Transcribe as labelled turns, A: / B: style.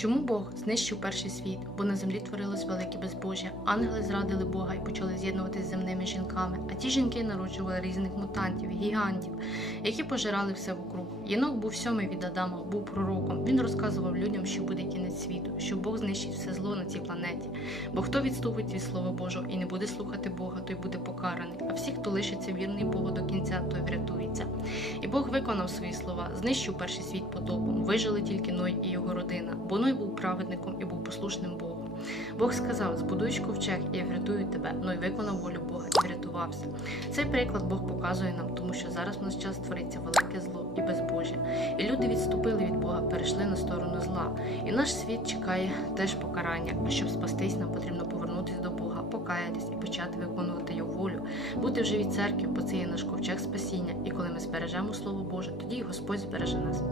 A: Чому Бог знищив перший світ? Бо на землі творилось велике безбожжя. Ангели зрадили Бога і почали з'єднуватися з земними жінками. А ті жінки народжували різних мутантів, гігантів, які пожирали все вокруг. Єнох був сьомий від Адама, був пророком. Він розказував людям, що буде кінець світу, що Бог знищить все зло на цій планеті. Бо хто відступить від Слова Божого і не буде слухати Бога, той буде покараний. А всі, хто лишиться вірний Богу І Бог виконав свої слова, знищив перший світ потопом, вижили тільки Ной і його родина, бо Ной був праведником і був послушним Богу. Бог сказав: збудуй ковчег, і я врятую тебе. Ной виконав волю Бога і врятувався. Цей приклад Бог показує нам, тому що зараз в наш час твориться велике зло і безбожжя. І люди відступили від Бога, перейшли на сторону зла. І наш світ чекає теж покарання. Щоб спастись, нам покаятись і почати виконувати його волю, бути в живій церкві, бо це є наш ковчег спасіння. І коли ми збережемо Слово Боже, тоді Господь збереже нас.